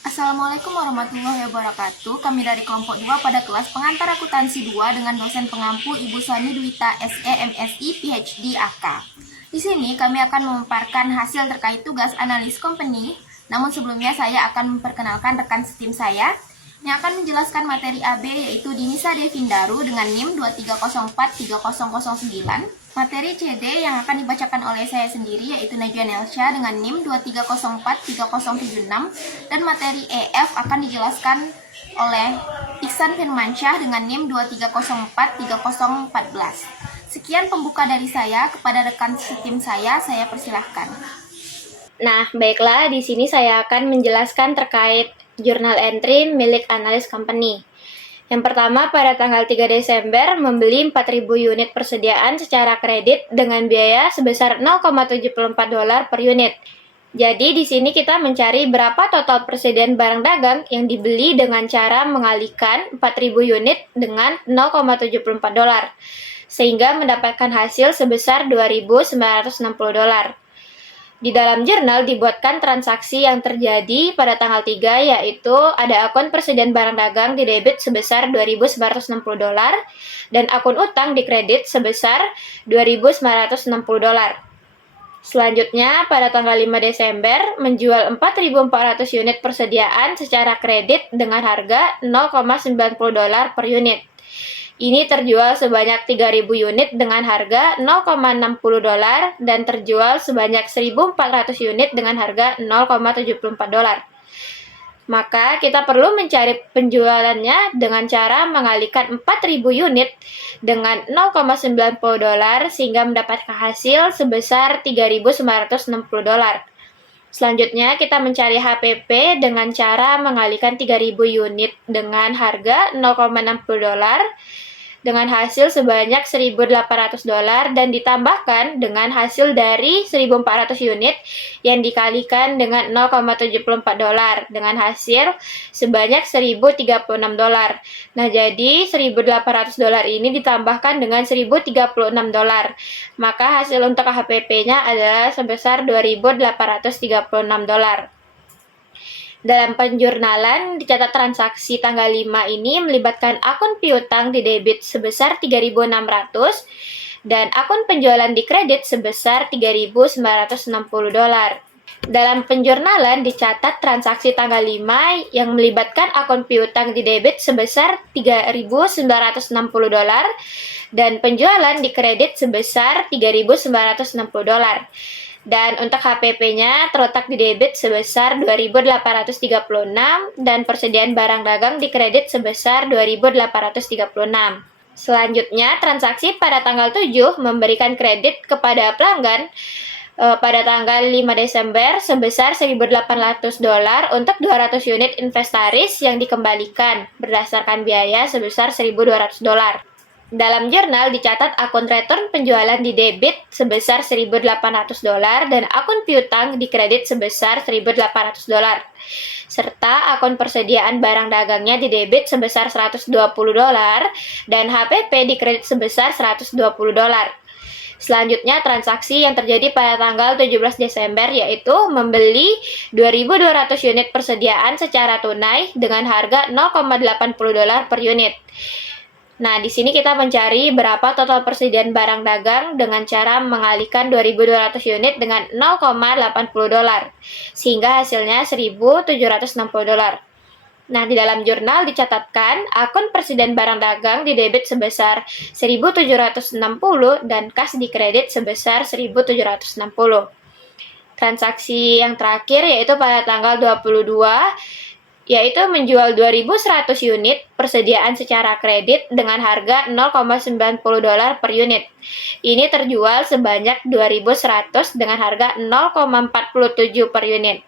Assalamualaikum warahmatullahi wabarakatuh. Kami dari kelompok 2 pada kelas pengantar akuntansi 2 dengan dosen pengampu Ibu Sani Dwita SE MSI PhD AK. Di sini kami akan memaparkan hasil terkait tugas analis company. Namun sebelumnya saya akan memperkenalkan rekan setim saya yang akan menjelaskan materi AB, yaitu Dinisa Devindaru dengan NIM 23043009. Materi CD yang akan dibacakan oleh saya sendiri yaitu Najwa Nelsha dengan NIM 23043076, dan materi EF akan dijelaskan oleh Iksan Firmansyah dengan NIM 23043014. Sekian pembuka dari saya. Kepada rekan setim saya persilahkan. Nah, baiklah, di sini saya akan menjelaskan terkait jurnal entry milik analis company. Yang pertama, pada tanggal 3 Desember membeli 4.000 unit persediaan secara kredit dengan biaya sebesar $0,74 per unit. Jadi di sini kita mencari berapa total persediaan barang dagang yang dibeli dengan cara mengalihkan 4.000 unit dengan $0,74, sehingga mendapatkan hasil sebesar $2.960. Di dalam jurnal dibuatkan transaksi yang terjadi pada tanggal 3, yaitu ada akun persediaan barang dagang di debit sebesar $2.960 dan akun utang di kredit sebesar $2.960. Selanjutnya, pada tanggal 5 Desember menjual 4.400 unit persediaan secara kredit dengan harga $0,90 per unit. Ini terjual sebanyak 3.000 unit dengan harga $0,60 dan terjual sebanyak 1.400 unit dengan harga $0,74. Maka kita perlu mencari penjualannya dengan cara mengalihkan 4.000 unit dengan $0,90 sehingga mendapatkan hasil sebesar $3.960. Selanjutnya kita mencari HPP dengan cara mengalihkan 3.000 unit dengan harga $0,60 dengan hasil sebanyak $1.800 dan ditambahkan dengan hasil dari 1.400 unit yang dikalikan dengan $0,74 dengan hasil sebanyak $1.036. Nah, jadi $1.800 ini ditambahkan dengan $1.036. Maka hasil untuk HPP-nya adalah sebesar $2.836. Dalam penjurnalan dicatat transaksi tanggal 5 ini melibatkan akun piutang di debit sebesar $3.600 dan akun penjualan di kredit sebesar $3.960. Dalam penjurnalan dicatat transaksi tanggal 5 yang melibatkan akun piutang di debit sebesar $3.960 dan penjualan di kredit sebesar $3.960. Dan untuk HPP-nya terletak di debit sebesar $2.836 dan persediaan barang dagang di kredit sebesar $2.836. Selanjutnya, transaksi pada tanggal 7 memberikan kredit kepada pelanggan pada tanggal 5 Desember sebesar $1.800 untuk 200 unit inventaris yang dikembalikan berdasarkan biaya sebesar $1.200. Dalam jurnal dicatat akun return penjualan di debit sebesar $1.800 dan akun piutang di kredit sebesar $1.800, serta akun persediaan barang dagangnya di debit sebesar $120 dan HPP di kredit sebesar $120. Selanjutnya, transaksi yang terjadi pada tanggal 17 Desember yaitu membeli 2.200 unit persediaan secara tunai dengan harga $0,80 per unit. Nah, di sini kita mencari berapa total persediaan barang dagang dengan cara mengalihkan 2.200 unit dengan $0,80, sehingga hasilnya $1.760. Nah, di dalam jurnal dicatatkan akun persediaan barang dagang di debit sebesar $1.760 dan kas di kredit sebesar $1.760. Transaksi yang terakhir yaitu pada tanggal 22 yaitu menjual 2.100 unit persediaan secara kredit dengan harga $0,90 per unit. Ini terjual sebanyak 2.100 dengan harga $0,47 per unit.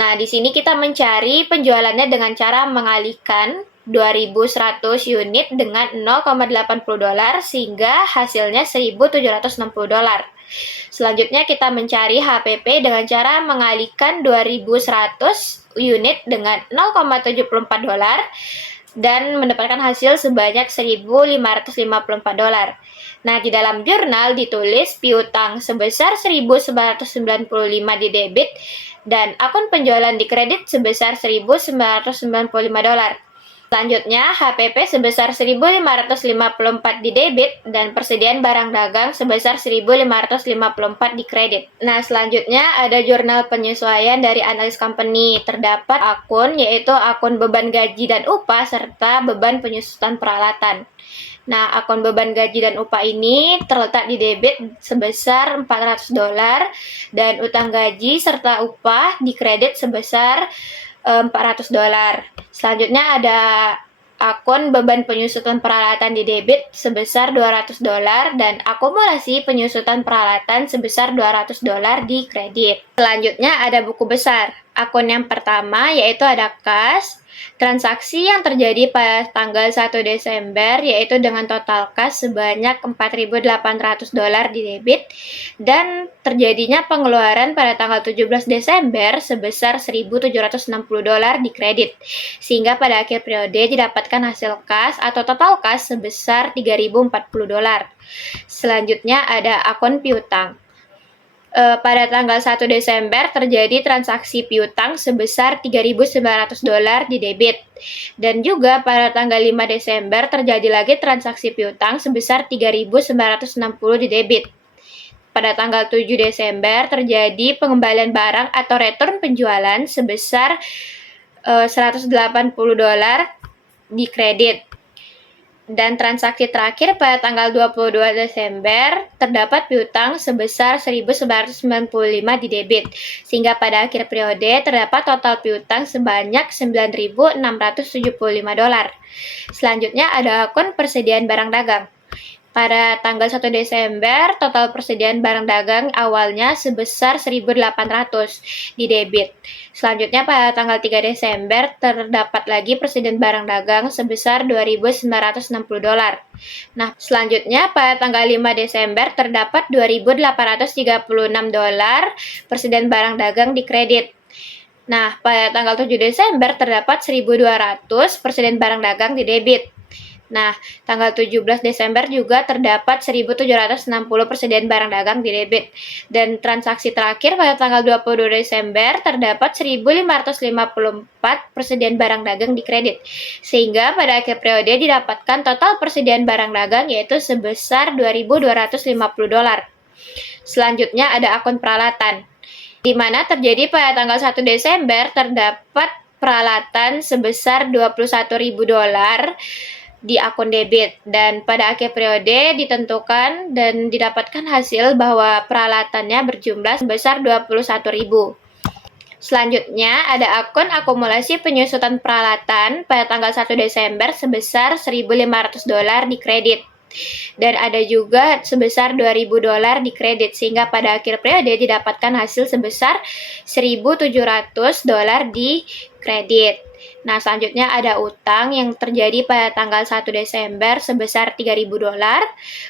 Nah, di sini kita mencari penjualannya dengan cara mengalihkan 2.100 unit dengan $0,80 sehingga hasilnya $1.760. Selanjutnya kita mencari HPP dengan cara mengalihkan 2.100 unit dengan $0,74 dan mendapatkan hasil sebanyak $1.554. Nah, di dalam jurnal ditulis piutang sebesar $1.995 di debit dan akun penjualan di kredit sebesar $1.995. Selanjutnya, HPP sebesar 1.554 di debit dan persediaan barang dagang sebesar 1.554 di kredit. Nah, selanjutnya ada jurnal penyesuaian dari analis company. Terdapat akun yaitu akun beban gaji dan upah serta beban penyusutan peralatan. Nah, akun beban gaji dan upah ini terletak di debit sebesar $400 dan utang gaji serta upah di kredit sebesar $400. Selanjutnya ada akun beban penyusutan peralatan di debit sebesar $200 dan akumulasi penyusutan peralatan sebesar $200 di kredit. Selanjutnya ada buku besar. Akun yang pertama yaitu ada kas. Transaksi yang terjadi pada tanggal 1 Desember yaitu dengan total kas sebanyak $4.800 di debit dan terjadinya pengeluaran pada tanggal 17 Desember sebesar $1.760 di kredit, sehingga pada akhir periode didapatkan hasil kas atau total kas sebesar $3.040. Selanjutnya ada akun piutang. Pada tanggal 1 Desember terjadi transaksi piutang sebesar $3.900 di debit. Dan juga pada tanggal 5 Desember terjadi lagi transaksi piutang sebesar $3.960 di debit. Pada tanggal 7 Desember terjadi pengembalian barang atau return penjualan sebesar $180 di kredit. Dan transaksi terakhir pada tanggal 22 Desember terdapat piutang sebesar $1.995 di debit, sehingga pada akhir periode terdapat total piutang sebanyak $9.675. Selanjutnya ada akun persediaan barang dagang. Pada tanggal 1 Desember, total persediaan barang dagang awalnya sebesar 1.800 di debit. Selanjutnya pada tanggal 3 Desember terdapat lagi persediaan barang dagang sebesar $2.960. Nah, selanjutnya pada tanggal 5 Desember terdapat $2.836 persediaan barang dagang di kredit. Nah, pada tanggal 7 Desember terdapat 1.200 persediaan barang dagang di debit. Nah, tanggal 17 Desember juga terdapat 1.760 persediaan barang dagang di debit. Dan transaksi terakhir pada tanggal 22 Desember terdapat 1.554 persediaan barang dagang di kredit. Sehingga pada akhir periode didapatkan total persediaan barang dagang yaitu sebesar $2.250. Selanjutnya ada akun peralatan, di mana terjadi pada tanggal 1 Desember terdapat peralatan sebesar $21.000 di akun debit, dan pada akhir periode ditentukan dan didapatkan hasil bahwa peralatannya berjumlah sebesar $21.000. Selanjutnya ada akun akumulasi penyusutan peralatan pada tanggal 1 Desember sebesar $1.500 di kredit. Dan ada juga sebesar $2.000 di kredit, sehingga pada akhir periode didapatkan hasil sebesar $1.700 di kredit. Nah, selanjutnya ada utang yang terjadi pada tanggal 1 Desember sebesar $3.000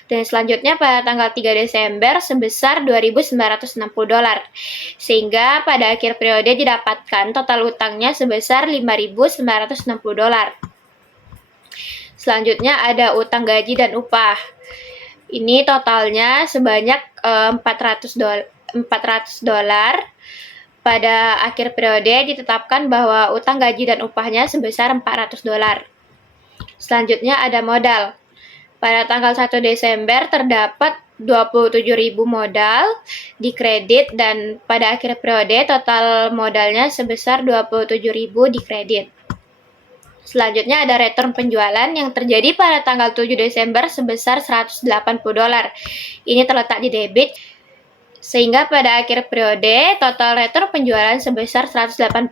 dan selanjutnya pada tanggal 3 Desember sebesar $2.960. Sehingga pada akhir periode didapatkan total utangnya sebesar $5.960. Selanjutnya ada utang gaji dan upah. Ini totalnya sebanyak $400. Pada akhir periode ditetapkan bahwa utang gaji dan upahnya sebesar $400. Selanjutnya ada modal. Pada tanggal 1 Desember terdapat 27.000 modal di kredit dan pada akhir periode total modalnya sebesar 27.000 di kredit. Selanjutnya ada return penjualan yang terjadi pada tanggal 7 Desember sebesar $180. Ini terletak di debit, sehingga pada akhir periode total return penjualan sebesar $180.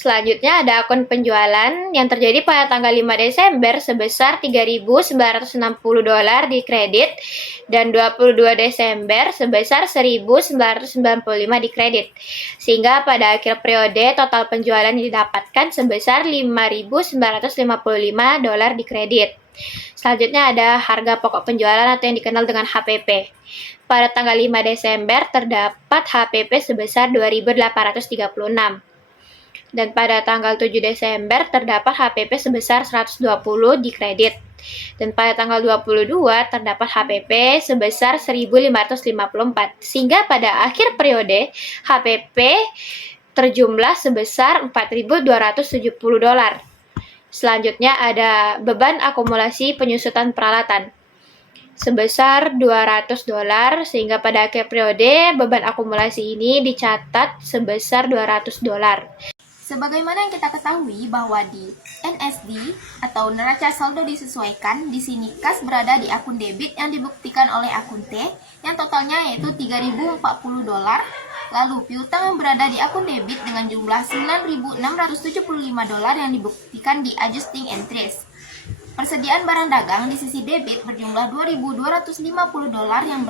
Selanjutnya ada akun penjualan yang terjadi pada tanggal 5 Desember sebesar $3.960 di kredit dan 22 Desember sebesar $1.995 di kredit. Sehingga pada akhir periode total penjualan yang didapatkan sebesar $5.955 di kredit. Selanjutnya ada harga pokok penjualan atau yang dikenal dengan HPP. Pada tanggal 5 Desember terdapat HPP sebesar 2.836. Dan pada tanggal 7 Desember terdapat HPP sebesar 120 di kredit. Dan pada tanggal 22 terdapat HPP sebesar 1.554. Sehingga pada akhir periode HPP terjumlah sebesar 4.270 dolar. Selanjutnya ada beban akumulasi penyusutan peralatan sebesar 200 dolar, sehingga pada akhir periode beban akumulasi ini dicatat sebesar 200 dolar. Sebagaimana yang kita ketahui bahwa di NSD atau neraca saldo disesuaikan, di sini kas berada di akun debit yang dibuktikan oleh akun T yang totalnya yaitu 3.040 dolar. Lalu piutang yang berada di akun debit dengan jumlah 9.675 dolar yang dibuktikan di adjusting entries. Persediaan barang dagang di sisi debit berjumlah 2.250 dolar yang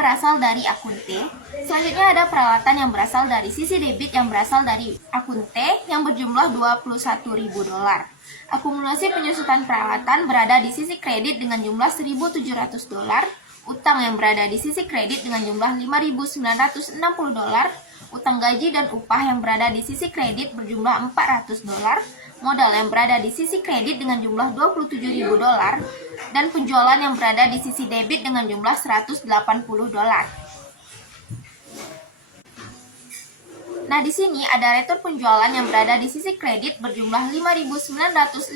berasal dari akun T. Selanjutnya ada peralatan yang berasal dari sisi debit yang berasal dari akun T yang berjumlah 21.000 dolar. Akumulasi penyusutan peralatan berada di sisi kredit dengan jumlah 1.700 dolar. Utang yang berada di sisi kredit dengan jumlah 5.960 dolar, utang gaji dan upah yang berada di sisi kredit berjumlah 400 dolar, modal yang berada di sisi kredit dengan jumlah 27.000 dolar, dan penjualan yang berada di sisi debit dengan jumlah 180 dolar. Nah, di sini ada retur penjualan yang berada di sisi kredit berjumlah 5.955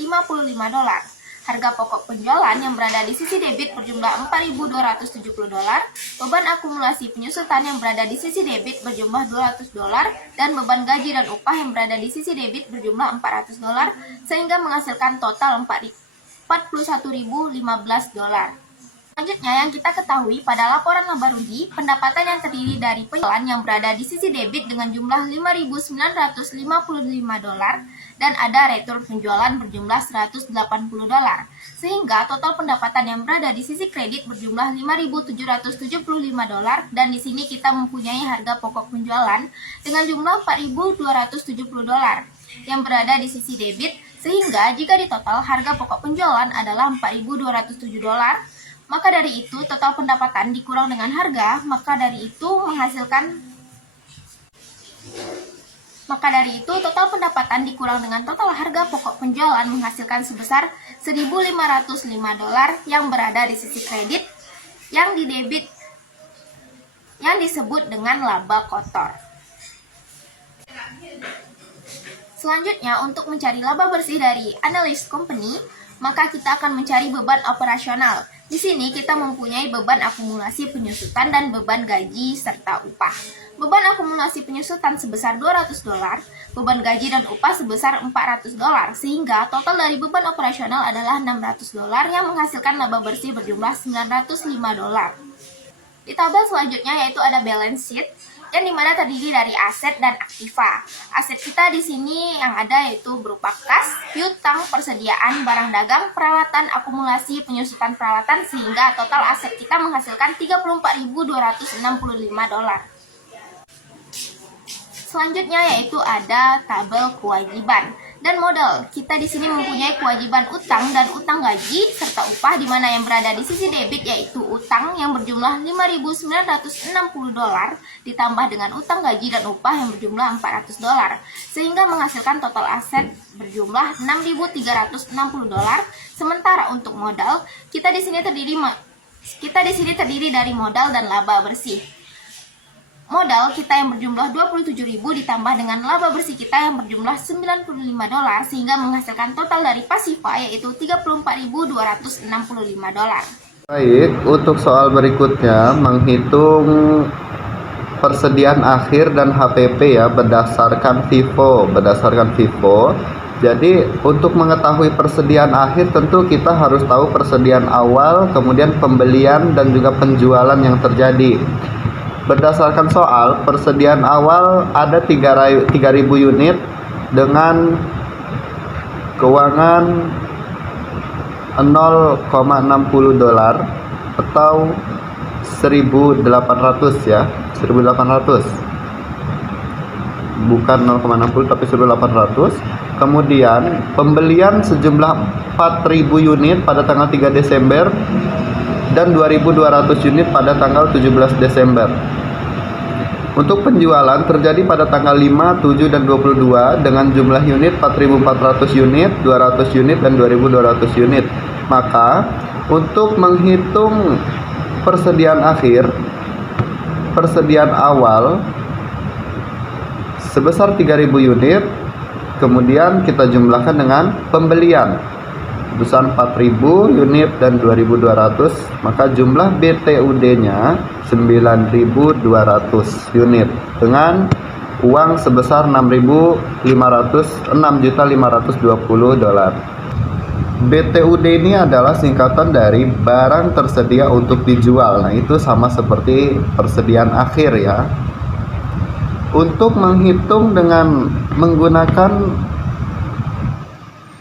dolar. Harga pokok penjualan yang berada di sisi debit berjumlah 4.270 dolar, beban akumulasi penyusutan yang berada di sisi debit berjumlah 200 dolar, dan beban gaji dan upah yang berada di sisi debit berjumlah 400 dolar, sehingga menghasilkan total 41.015 dolar. Selanjutnya yang kita ketahui pada laporan laba rugi, pendapatan yang terdiri dari penjualan yang berada di sisi debit dengan jumlah 5.955 dolar dan ada retur penjualan berjumlah 180 dolar. Sehingga total pendapatan yang berada di sisi kredit berjumlah 5.775 dolar dan di sini kita mempunyai harga pokok penjualan dengan jumlah 4.270 dolar yang berada di sisi debit, sehingga jika ditotal harga pokok penjualan adalah 4.207 dolar. Maka dari itu total pendapatan dikurang dengan harga, maka dari itu total pendapatan dikurang dengan total harga pokok penjualan menghasilkan sebesar 1.505 dolar yang berada di sisi kredit yang di debit yang disebut dengan laba kotor. Selanjutnya, untuk mencari laba bersih dari analyst company, maka kita akan mencari beban operasional. Di sini kita mempunyai beban akumulasi penyusutan dan beban gaji serta upah. Beban akumulasi penyusutan sebesar 200 dolar, beban gaji dan upah sebesar 400 dolar, sehingga total dari beban operasional adalah 600 dolar yang menghasilkan laba bersih berjumlah 905 dolar. Di tabel selanjutnya yaitu ada balance sheet, yang dimana terdiri dari aset dan aktiva. Aset kita di sini yang ada yaitu berupa kas, piutang, persediaan, barang dagang, peralatan, akumulasi, penyusutan peralatan, sehingga total aset kita menghasilkan 34.265 dolar. Selanjutnya yaitu ada tabel kewajiban dan modal. Kita di sini mempunyai kewajiban utang dan utang gaji serta upah, di mana yang berada di sisi debit yaitu utang yang berjumlah 5.960 dolar ditambah dengan utang gaji dan upah yang berjumlah 400 dolar, sehingga menghasilkan total aset berjumlah 6.360 dolar. Sementara untuk modal, kita di sini terdiri dari modal dan laba bersih. Modal kita yang berjumlah 27.000 ditambah dengan laba bersih kita yang berjumlah 95 dolar, sehingga menghasilkan total dari pasifa yaitu 34.265 dolar. Baik, untuk soal berikutnya menghitung persediaan akhir dan HPP ya berdasarkan FIFO. Jadi untuk mengetahui persediaan akhir tentu kita harus tahu persediaan awal, kemudian pembelian dan juga penjualan yang terjadi. Berdasarkan soal, persediaan awal ada 3.000 unit dengan keuangan 0,60 dolar atau 1.800 ya, 1.800. Bukan 0,60 tapi 1.800. Kemudian pembelian sejumlah 4.000 unit pada tanggal 3 Desember dan 2.200 unit pada tanggal 17 Desember. Untuk penjualan terjadi pada tanggal 5, 7, dan 22 dengan jumlah unit 4.400 unit, 200 unit, dan 2.200 unit. Maka untuk menghitung persediaan akhir, persediaan awal sebesar 3.000 unit, kemudian kita jumlahkan dengan pembelian sebesar 4.000 unit dan 2.200, maka jumlah BTUD-nya 9.200 unit dengan uang sebesar 6.520 dolar. BTUD ini adalah singkatan dari barang tersedia untuk dijual. Nah, itu sama seperti persediaan akhir ya. Untuk menghitung dengan menggunakan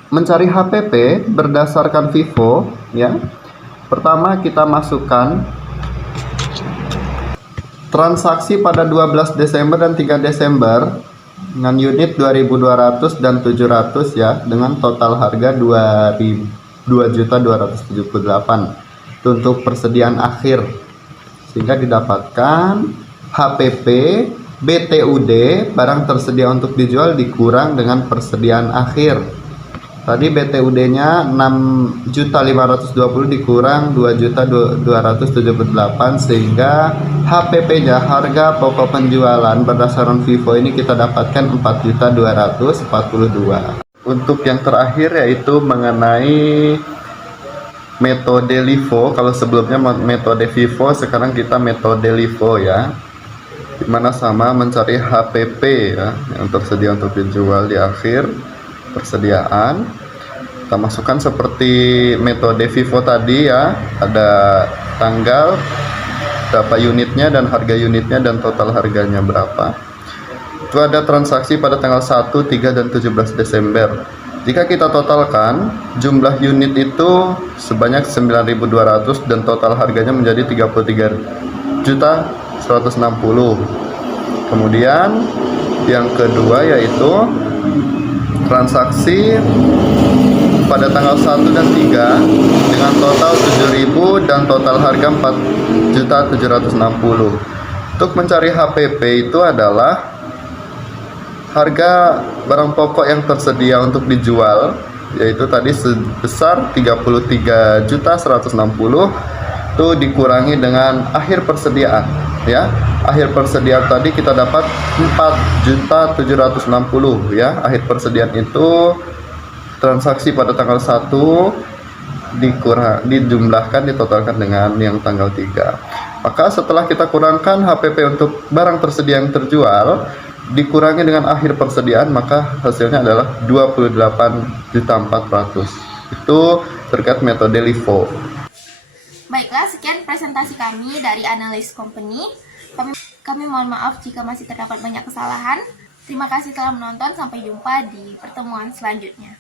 mencari HPP berdasarkan FIFO ya. Pertama kita masukkan transaksi pada 12 Desember dan 3 Desember dengan unit 2.200 dan 700 ya, dengan total harga 2.278 untuk persediaan akhir, sehingga didapatkan HPP BTUD barang tersedia untuk dijual dikurang dengan persediaan akhir. Tadi BTUD-nya 6.520 dikurang 2.278, sehingga HPP-nya harga pokok penjualan berdasarkan FIFO ini kita dapatkan 4.242. Untuk yang terakhir yaitu mengenai metode LIFO. Kalau sebelumnya metode FIFO, sekarang kita metode LIFO ya, dimana sama mencari HPP ya yang tersedia untuk dijual di akhir persediaan. Kita masukkan seperti metode FIFO tadi ya, ada tanggal, berapa unitnya dan harga unitnya dan total harganya berapa. Itu ada transaksi pada tanggal 1, 3, dan 17 Desember. Jika kita totalkan, jumlah unit itu sebanyak 9.200 dan total harganya menjadi 33.160. Kemudian yang kedua yaitu transaksi pada tanggal 1 dan 3 dengan total 7.000 dan total harga 4.760. Untuk mencari HPP itu adalah harga barang pokok yang tersedia untuk dijual, yaitu tadi sebesar 33.160, itu dikurangi dengan akhir persediaan ya. Akhir persediaan tadi kita dapat 4.760 ya. Akhir persediaan itu transaksi pada tanggal 1 dijumlahkan, ditotalkan dengan yang tanggal 3. Maka setelah kita kurangkan HPP untuk barang tersedia yang terjual dikurangi dengan akhir persediaan, maka hasilnya adalah 28.400. Itu terkait metode LIFO. Baiklah, sekian presentasi kami dari analis company. Kami mohon maaf jika masih terdapat banyak kesalahan. Terima kasih telah menonton. Sampai jumpa di pertemuan selanjutnya.